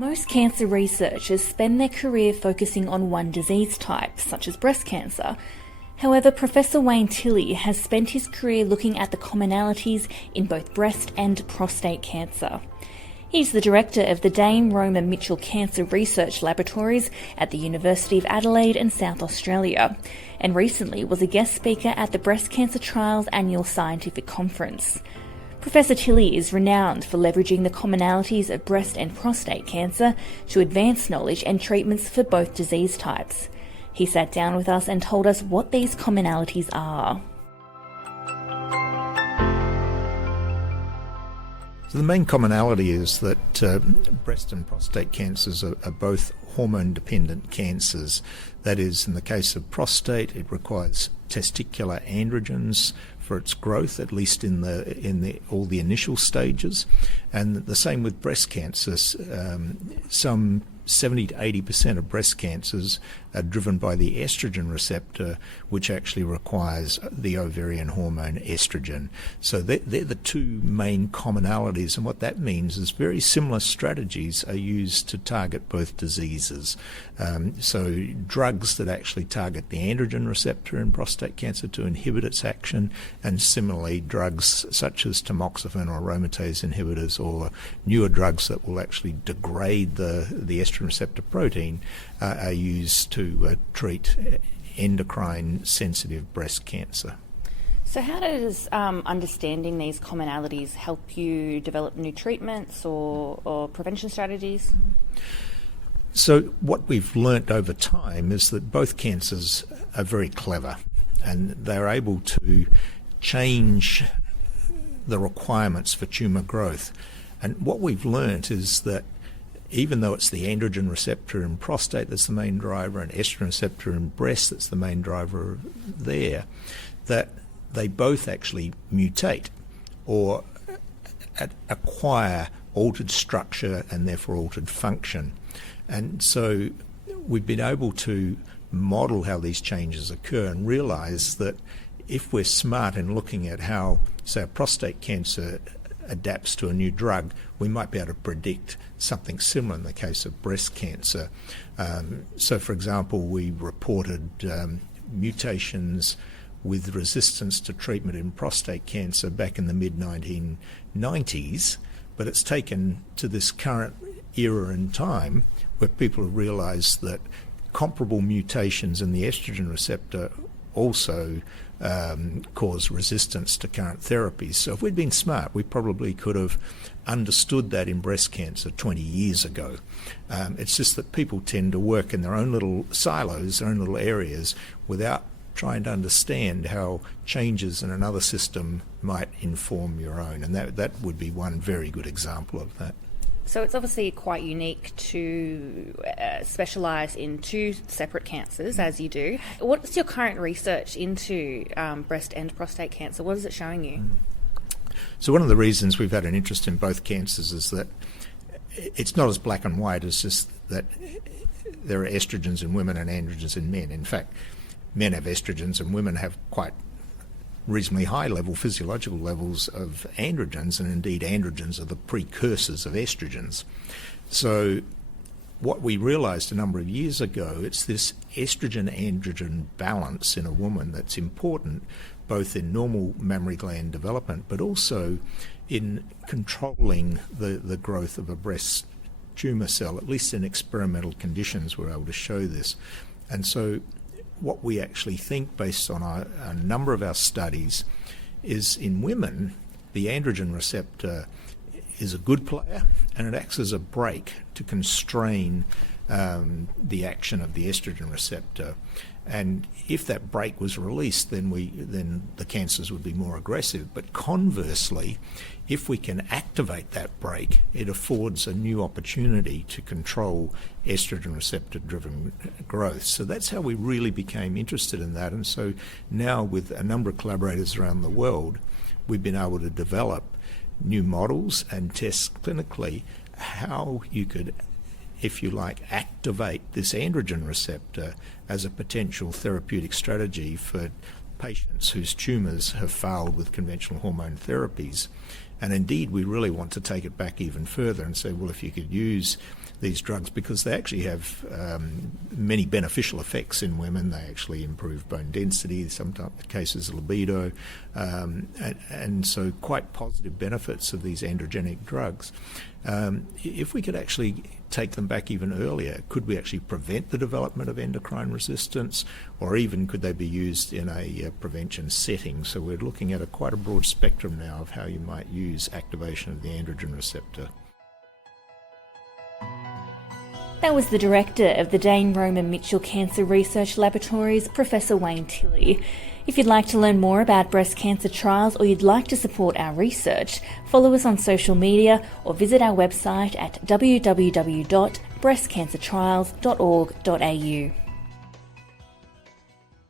Most cancer researchers spend their career focusing on one disease type, such as breast cancer. However, Professor Wayne Tilley has spent his career looking at the commonalities in both breast and prostate cancer. He's the director of the Dame Roma Mitchell Cancer Research Laboratories at the University of Adelaide in South Australia, and recently was a guest speaker at the Breast Cancer Trials Annual Scientific Conference. Professor Tilley is renowned for leveraging the commonalities of breast and prostate cancer to advance knowledge and treatments for both disease types. He sat down with us and told us what these commonalities are. So the main commonality is that breast and prostate cancers are both hormone-dependent cancers. That is, in the case of prostate, it requires testicular androgens for its growth, at least in all the initial stages, and the same with breast cancers. Some 70 to 80% of breast cancers are driven by the estrogen receptor, which actually requires the ovarian hormone estrogen. So they're the two main commonalities, and what that means is very similar strategies are used to target both diseases. So drugs that actually target the androgen receptor in prostate cancer to inhibit its action, and similarly drugs such as tamoxifen or aromatase inhibitors, or newer drugs that will actually degrade the estrogen receptor protein, are used to treat endocrine sensitive breast cancer. So how does understanding these commonalities help you develop new treatments or prevention strategies? So what we've learnt over time is that both cancers are very clever, and they're able to change the requirements for tumour growth. And what we've learnt is that even though it's the androgen receptor in prostate that's the main driver, and estrogen receptor in breast that's the main driver there, that they both actually mutate or acquire altered structure and therefore altered function. And so we've been able to model how these changes occur and realise that if we're smart in looking at how, say, a prostate cancer adapts to a new drug, we might be able to predict something similar in the case of breast cancer. So, for example, we reported mutations with resistance to treatment in prostate cancer back in the mid-1990s, but it's taken to this current era in time where people have realised that comparable mutations in the estrogen receptor also cause resistance to current therapies. So if we'd been smart, we probably could have understood that in breast cancer 20 years ago. It's just that people tend to work in their own little silos, their own little areas, without trying to understand how changes in another system might inform your own. And that would be one very good example of that. So it's obviously quite unique to specialise in two separate cancers, as you do. What's your current research into breast and prostate cancer? What is it showing you? So one of the reasons we've had an interest in both cancers is that it's not as black and white as just that there are estrogens in women and androgens in men. In fact, men have estrogens and women have quite reasonably high level physiological levels of androgens, and indeed androgens are the precursors of estrogens. So what we realised a number of years ago, it's this estrogen-androgen balance in a woman that's important both in normal mammary gland development but also in controlling the growth of a breast tumour cell. At least in experimental conditions we're able to show this. And so what we actually think, based on a number of our studies, is in women the androgen receptor is a good player, and it acts as a brake to constrain the action of the estrogen receptor. And if that brake was released, then the cancers would be more aggressive. But conversely, if we can activate that brake, it affords a new opportunity to control estrogen receptor-driven growth. So that's how we really became interested in that. And so now, with a number of collaborators around the world, we've been able to develop new models and test clinically how you could, if you like, activate this androgen receptor as a potential therapeutic strategy for patients whose tumours have failed with conventional hormone therapies. And indeed, we really want to take it back even further and say, well, if you could use these drugs, because they actually have many beneficial effects in women. They actually improve bone density, sometimes cases libido, and so quite positive benefits of these androgenic drugs. If we could actually take them back even earlier, could we actually prevent the development of endocrine resistance, or even could they be used in a prevention setting? So we're looking at quite a broad spectrum now of how you might use activation of the androgen receptor. That was the director of the Dane Roma Mitchell Cancer Research Laboratories, Professor Wayne Tilley. If you'd like to learn more about breast cancer trials or you'd like to support our research, follow us on social media or visit our website at www.breastcancertrials.org.au.